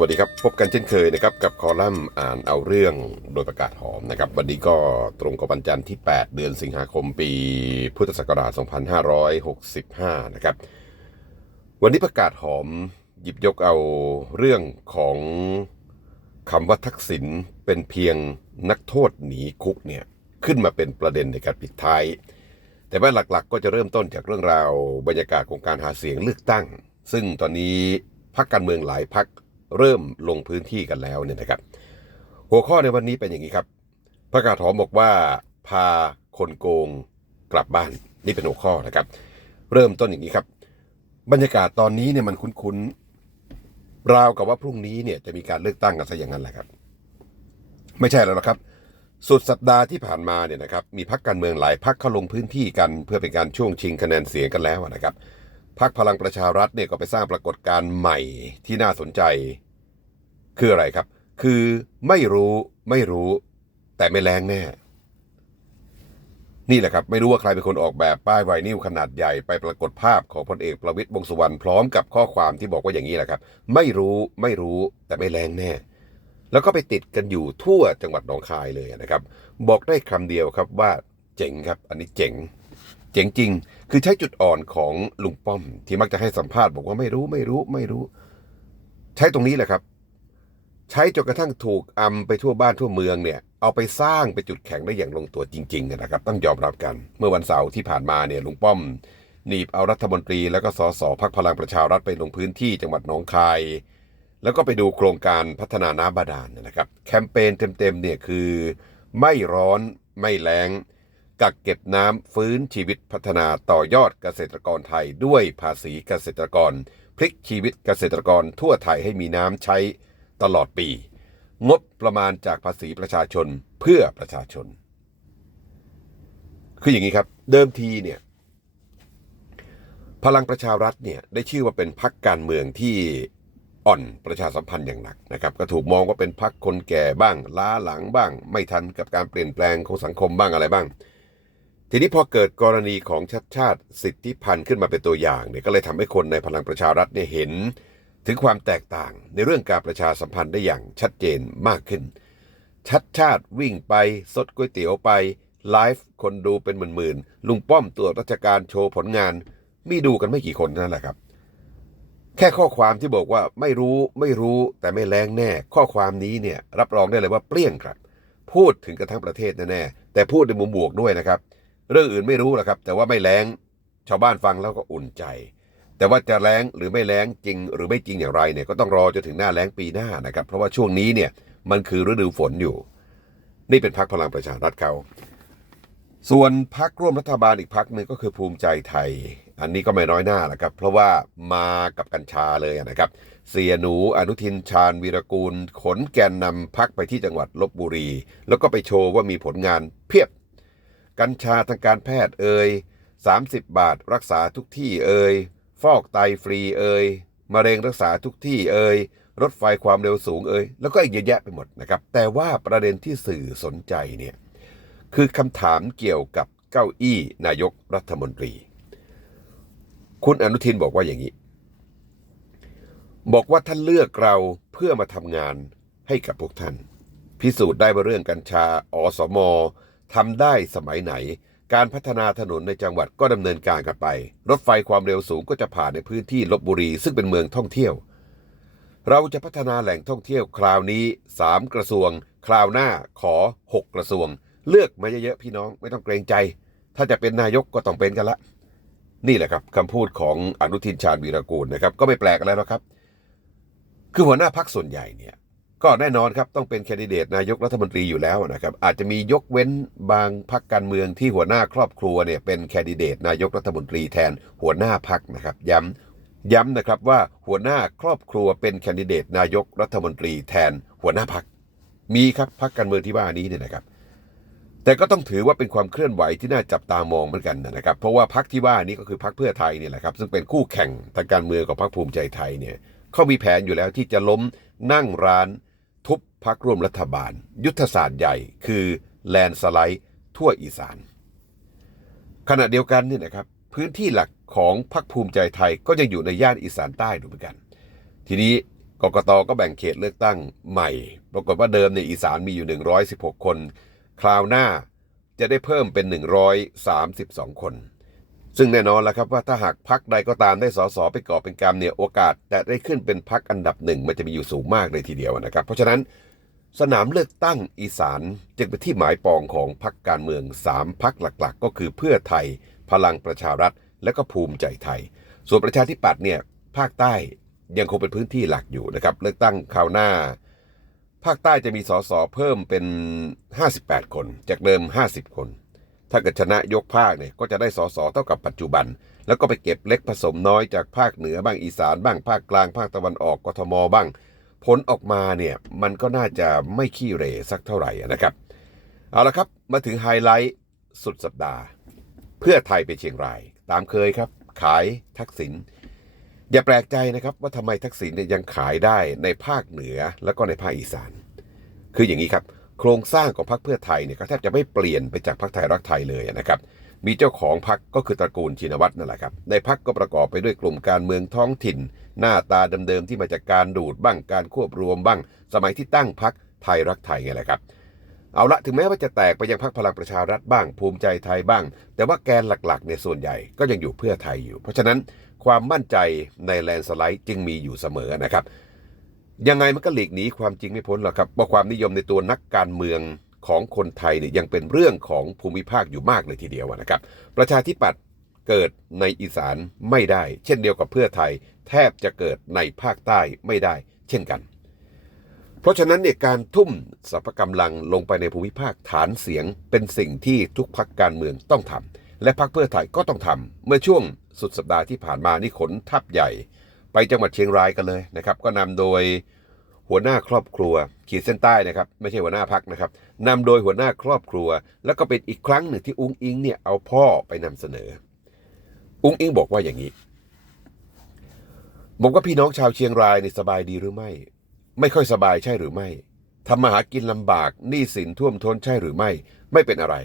วัสดีครับ พบกันเช่นเคยนะครับกับคอลัมน์อ่านเอาเรื่องโดยประกาศหอมนะครับ วันนี้ก็ตรงกับวันจันทร์ที่ 8 เดือนสิงหาคมปีพุทธศักราช 2565 นะครับ วันนี้ประกาศหอมหยิบยกเอาเรื่องของคำว่าทักษิณเป็นเพียงนักโทษหนีคุกเนี่ยขึ้นมาเป็นประเด็นในการปิดท้าย แต่ว่าหลักๆ ก็จะเริ่มต้นจากเรื่องราวบรรยากาศของการหาเสียงเลือกตั้ง ซึ่งตอนนี้พักการเมืองหลายพัก เริ่มลงพื้นที่กันแล้วเนี่ยนะครับ หัวข้อในวันนี้เป็นอย่างนี้ครับประกาศหอมบอกว่าพาคนโกงกลับบ้านนี่เป็นหัวข้อนะครับ เริ่มต้นอย่างนี้ครับ บรรยากาศตอนนี้เนี่ยมันคุ้นๆราวกับว่าพรุ่งนี้เนี่ยจะมีการเลือกตั้งกันซะอย่างนั้นแหละครับ ไม่ใช่แล้วหรอกครับ สุดสัปดาห์ที่ผ่านมาเนี่ยนะครับมีพักการเมืองหลายพักเข้าลงพื้นที่กัน เพื่อเป็นการช่วงชิงคะแนนเสียงกันแล้วนะครับ พักพลังประชารัฐเนี่ยก็ไปสร้างปรากฏการณ์ใหม่ที่น่าสนใจ คืออะไรครับ คือไม่รู้ไม่รู้ แต่ไม่แรงแน่ นี่แหละครับ ไม่รู้ว่าใครเป็นคนออกแบบป้ายไวนิลขนาดใหญ่ไปปรากฏภาพของพลเอกประวิตยวงสุวรรณพร้อมกับข้อความที่บอกว่าอย่างนี้แหละครับ ไม่รู้ไม่รู้แต่ไม่แรงแน่ แล้วก็ไปติดกันอยู่ทั่วจังหวัดหนองคายเลยนะครับ บอกได้คำเดียวครับว่าเจ๋งครับ อันนี้เจ๋ง เจ๋งจริง คือใช้จุดอ่อนของลุงป้อม ที่มักจะให้สัมภาษณ์บอกว่าไม่รู้ไม่รู้ไม่รู้ ใช้ตรงนี้แหละครับ ใช้จนกระทั่งถูกอำไปทั่วบ้านทั่วเมืองเนี่ยเอาไปสร้างเป็นจุดแข็งได้อย่างลงตัวจริงๆนะครับ ต้องยอมรับกัน เมื่อวันเสาร์ที่ผ่านมาเนี่ยลุงป้อมหนีบเอารัฐมนตรีแล้วก็สสพักพลังประชารัฐไปลงพื้นที่จังหวัดหนองคาย แล้วก็ไปดูโครงการพัฒนาน้ำบาดาลนะครับ แคมเปญเต็มๆเนี่ยคือ ไม่ร้อนไม่แล้ง กักเก็บน้ำฟื้นชีวิตพัฒนาต่อยอดเกษตรกรไทยด้วยภาษีเกษตรกร พลิกชีวิตเกษตรกรทั่วไทยให้มีน้ำใช้ตลอดปี งบประมาณจากภาษีประชาชนเพื่อประชาชน คืออย่างนี้ครับ เดิมทีเนี่ยพลังประชารัฐเนี่ยได้ชื่อว่าเป็นพักการเมืองที่อ่อนประชาสัมพันธ์อย่างหนักนะครับ ก็ถูกมองว่าเป็นพักคนแก่บ้าง ล้าหลังบ้าง ไม่ทันกับการเปลี่ยนแปลงของสังคมบ้างอะไรบ้าง ทีนี้พอเกิดกรณีของชัดชาติสิทธิพันธ์ขึ้นมาเป็นตัวอย่างเนี่ยก็เลยทำให้คนในพลังประชารัฐเนี่ยเห็น ถึงความแตกต่างในเรื่องการประชาสัมพันธ์ได้อย่างชัดเจนมากขึ้น ชัดชาติวิ่งไปสดก๋วยเตี๋ยวไปไลฟ์คนดูเป็นหมื่นๆลุงป้อมตรวจราชการโชว์ผลงาน มีดูกันไม่กี่คนนั่นแหละครับ แค่ข้อความที่บอกว่าไม่รู้ไม่รู้แต่ไม่แรงแน่ ข้อความนี้เนี่ยรับรองได้เลยว่าเปรี้ยงครับ พูดถึงกันทั้งประเทศแน่ๆแต่พูดในมุมบวกด้วยนะครับ เรื่องอื่นไม่รู้หรอกครับ แต่ว่าไม่แรงชาวบ้านฟังแล้วก็อุ่นใจ แต่ว่าจะแรงหรือไม่แรงจริง หรือไม่จริงอย่างไรเนี่ยก็ต้องรอจนถึงหน้าแรงปีหน้านะครับ เพราะว่าช่วงนี้เนี่ยมันคือฤดูฝนอยู่ นี่เป็นพักพลังประชารัฐเขาส่วนพักร่วมรัฐบาลอีกพักหนึ่งก็คือภูมิใจไทย อันนี้ก็ไม่น้อยหน้าแหละครับ เพราะว่ามากับกัญชาเลยนะครับ เสียหนูอนุทินชาญวีรกูล ขนแกนนำพักไปที่จังหวัดลบบุรี แล้วก็ไปโชว์ว่ามีผลงานเพียบ กัญชาทางการแพทย์เอ่ย30 บาทรักษาทุกที่เอ่ยฟอกไตฟรีเอ่ยมะเร็งรักษาทุกที่เอ่ยรถไฟความเร็วสูงเอ่ยแล้วก็อีกเยอะแยะไปหมดนะครับ แต่ว่าประเด็นที่สื่อสนใจเนี่ยคือคำถามเกี่ยวกับเก้าอี้นายกรัฐมนตรี คุณอนุทินบอกว่าอย่างนี้ บอกว่าท่านเลือกเราเพื่อมาทำงานให้กับพวกท่าน พิสูจน์ได้ว่าเรื่องกัญชาอสม ทำได้สมัยไหน การพัฒนาถนนในจังหวัดก็ดำเนินการกันไป รถไฟความเร็วสูงก็จะผ่านในพื้นที่ลบบุรีซึ่งเป็นเมืองท่องเที่ยว เราจะพัฒนาแหล่งท่องเที่ยวคราวนี้ 3 กระทรวง คราวหน้าขอ 6 กระทรวง เลือกมาเยอะๆพี่น้องไม่ต้องเกรงใจ ถ้าจะเป็นนายกก็ต้องเป็นกันละ นี่แหละครับคำพูดของอนุทินชาญวีรกูลนะครับก็ไม่แปลกอะไรหรอกครับ คือหัวหน้าพักส่วนใหญ่เนี่ย ก็แน่นอนครับต้องเป็นแคนดิเดตนายกรัฐมนตรีอยู่แล้วนะครับอาจจะมียกเว้นบางพักการเมืองที่หัวหน้าครอบครัวเนี่ยเป็นแคนดิเดตนายกรัฐมนตรีแทนหัวหน้าพักนะครับย้ำย้ำนะครับว่าหัวหน้าครอบครัวเป็นแคนดิเดตนายกรัฐมนตรีแทนหัวหน้าพักมีครับพักการเมืองที่ว่านี้เนี่ยนะครับ แต่ก็ต้องถือว่าเป็นความเคลื่อนไหวที่น่าจับตามองเหมือนกันนะครับ เพราะว่าพักที่ว่านี้ก็คือพักเพื่อไทยเนี่ยแหละครับซึ่งเป็นคู่แข่งทางการเมืองกับพักภูมิใจไทยเนี่ยเขามีแผนอยู่แล้วที่จะล้มนั่งร้าน ทุบพักร่วมรัฐบาล ยุทธศาสตร์ใหญ่คือแลนสไลด์ทั่วอีสาน ขณะเดียวกันเนี่ยนะครับพื้นที่หลักของพรรคภูมิใจไทยก็ยังอยู่ในย่านอีสานใต้ด้วยเหมือนกัน ทีนี้กกตก็แบ่งเขตเลือกตั้งใหม่ ปรากฏว่าเดิมเนี่ยอีสานมีอยู่ 116 คน คราวหน้าจะได้เพิ่มเป็น 132 คน ซึ่งแน่นอนแล้วครับว่าถ้าหากพักใดก็ตามได้สสไปก่อเป็นกรรมเนี่ยโอกาสจะได้ขึ้นเป็นพักอันดับหนึ่งมันจะมีอยู่สูงมากเลยทีเดียวนะครับ เพราะฉะนั้นสนามเลือกตั้งอีสานจึงเป็นที่หมายปองของพักการเมือง 3พักหลักๆ ก็คือเพื่อไทย พลังประชารัฐ และก็ภูมิใจไทย ส่วนประชาธิปัตย์เนี่ยภาคใต้ยังคงเป็นพื้นที่หลักอยู่นะครับ เลือกตั้งคราวหน้า ภาคใต้จะมีสสเพิ่มเป็น 58 คน จากเดิม 50 คน ถ้าเกิดชนะยกภาคเนี่ยก็จะได้สสเท่ากับปัจจุบัน แล้วก็ไปเก็บเล็กผสมน้อยจากภาคเหนือบ้างอีสานบ้างภาคกลางภาคตะวันออกกทมบ้าง ผลออกมาเนี่ยมันก็น่าจะไม่ขี้เหร่สักเท่าไหร่นะครับ เอาละครับมาถึงไฮไลท์สุดสัปดาห์ เพื่อไทยไปเชียงราย ตามเคยครับ ขายทักษิณอย่าแปลกใจนะครับว่าทำไมทักษิณเนี่ยยังขายได้ในภาคเหนือแล้วก็ในภาคอีสาน คืออย่างนี้ครับ โครงสร้างของพรรคเพื่อไทยเนี่ยก็แทบจะไม่เปลี่ยนไปจากพรรคไทยรักไทยเลยนะครับมีเจ้าของพรรคก็คือตระกูลชินวัตรนั่นแหละครับ ในพรรคก็ประกอบไปด้วยกลุ่มการเมืองท้องถิ่น หน้าตาเดิมๆที่มาจากการดูดบ้างการควบรวมบ้าง สมัยที่ตั้งพรรคไทยรักไทยไงแหละครับ เอาละถึงแม้ว่าจะแตกไปยังพรรคพลังประชารัฐบ้าง ภูมิใจไทยบ้าง แต่ว่าแกนหลักๆเนี่ยส่วนใหญ่ก็ยังอยู่เพื่อไทยอยู่ เพราะฉะนั้นความมั่นใจในแลนสไลด์จึงมีอยู่เสมอนะครับ ยังไงมันก็หลีกหนีความจริงไม่พ้นหรอกครับว่าความนิยมในตัวนักการเมืองของคนไทยเนี่ยยังเป็นเรื่องของภูมิภาคอยู่มากเลยทีเดียวนะครับ ประชาธิปัตย์เกิดในอีสานไม่ได้ เช่นเดียวกับเพื่อไทย แทบจะเกิดในภาคใต้ไม่ได้ เช่นกัน เพราะฉะนั้นเนี่ยการทุ่มสรรพกำลังลงไปในภูมิภาคฐานเสียงเป็นสิ่งที่ทุกพักการเมืองต้องทำและพักเพื่อไทยก็ต้องทำเมื่อช่วงสุดสัปดาห์ที่ผ่านมานี่ขนทัพใหญ่ ไปจังหวัดเชียงรายกันเลยนะครับ ก็นำโดยหัวหน้าครอบครัว ขีดเส้นใต้นะครับ ไม่ใช่หัวหน้าพักนะครับนำโดยหัวหน้าครอบครัว แล้วก็เป็นอีกครั้งหนึ่งที่อุ้งอิงเนี่ยเอาพ่อไปนำเสนอ อุ้งอิงบอกว่าอย่างนี้บอกว่าพี่น้องชาวเชียงรายในสบายดีหรือไม่ ไม่ค่อยสบายใช่หรือไม่ทำมาหากินลำบากหนี้สินท่วมท้นใช่หรือไม่ ไม่เป็นอะไร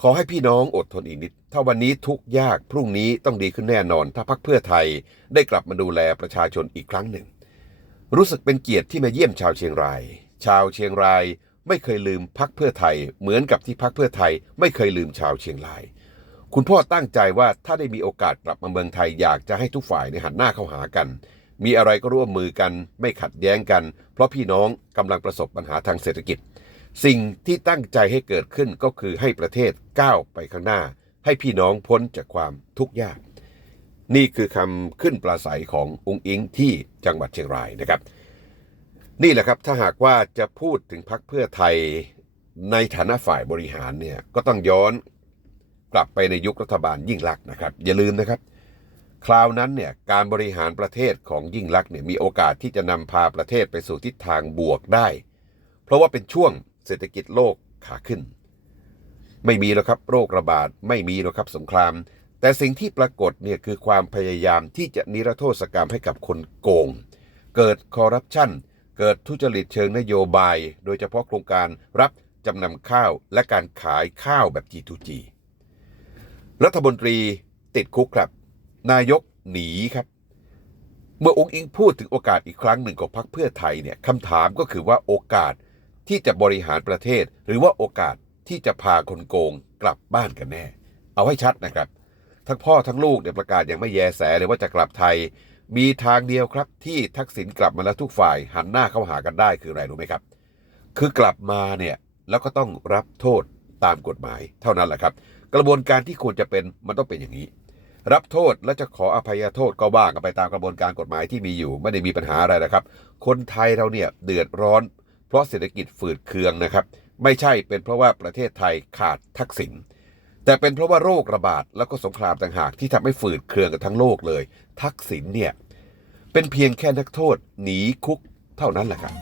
ขอให้พี่น้องอดทนอีกนิด ถ้าวันนี้ทุกยากพรุ่งนี้ต้องดีขึ้นแน่นอน ถ้าพักเพื่อไทยได้กลับมาดูแลประชาชนอีกครั้งหนึ่ง รู้สึกเป็นเกียรติที่มาเยี่ยมชาวเชียงราย ชาวเชียงรายไม่เคยลืมพักเพื่อไทย เหมือนกับที่พักเพื่อไทย ไม่เคยลืมชาวเชียงราย คุณพ่อตั้งใจว่าถ้าได้มีโอกาสกลับมาเมืองไทยอยากจะให้ทุกฝ่ายในหันหน้าเข้าหากัน มีอะไรก็ร่วมมือกัน ไม่ขัดแย้งกัน เพราะพี่น้องกำลังประสบปัญหาทางเศรษฐกิจ สิ่งที่ตั้งใจให้เกิดขึ้นก็คือให้ประเทศก้าวไปข้างหน้า ให้พี่น้องพ้นจากความทุกข์ยาก นี่คือคำขึ้นปราศัยขององค์อิงที่จังหวัดเชียงรายนะครับ นี่แหละครับถ้าหากว่าจะพูดถึงพักเพื่อไทยในฐานะฝ่ายบริหารเนี่ยก็ต้องย้อนกลับไปในยุครัฐบาลยิ่งลักษณ์นะครับ อย่าลืมนะครับ คราวนั้นเนี่ยการบริหารประเทศของยิ่งลักษณ์เนี่ยมีโอกาสที่จะนำพาประเทศไปสู่ทิศทางบวกได้ เพราะว่าเป็นช่วง เศรษฐกิจโลกขาขึ้น ไม่มีแล้วครับโรคระบาดไม่มีแล้วครับสงคราม แต่สิ่งที่ปรากฏเนี่ยคือความพยายามที่จะนิรโทษกรรมให้กับคนโกง เกิดคอร์รัปชันเกิดทุจริตเชิงนโยบาย โดยเฉพาะโครงการรับจำนำข้าวและการขายข้าวแบบ G2G รัฐมนตรีติดคุกครับ นายกหนีครับ เมื่อองค์อิงพูดถึงโอกาสอีกครั้งหนึ่งของพรรคเพื่อไทยเนี่ยคำถามก็คือว่าโอกาส ที่จะบริหารประเทศ หรือว่าโอกาสที่จะพาคนโกงกลับบ้านกันแน่ เอาให้ชัดนะครับ ทั้งพ่อทั้งลูกเนี่ยประกาศยังไม่แยแสเลยว่าจะกลับไทย มีทางเดียวครับ ที่ทักษิณกลับมาแล้วทุกฝ่ายหันหน้าเข้าหากันได้คืออะไรรู้ไหมครับ คือกลับมาเนี่ยแล้วก็ต้องรับโทษตามกฎหมายเท่านั้นแหละครับ กระบวนการที่ควรจะเป็นมันต้องเป็นอย่างนี้ รับโทษและจะขออภัยโทษก็ว่ากันไปตามกระบวนการกฎหมายที่มีอยู่ ไม่ได้มีปัญหาอะไรนะครับ คนไทยเราเนี่ยเดือดร้อน เพราะเศรษฐกิจฝืดเคืองนะครับ ไม่ใช่เป็นเพราะว่าประเทศไทยขาดทักษิณแต่เป็นเพราะว่าโรคระบาดแล้วก็สงครามต่างหากที่ทำให้ฝืดเคืองกันทั้งโลกเลย ทักษิณเนี่ยเป็นเพียงแค่นักโทษหนีคุกเท่านั้นแหละครับ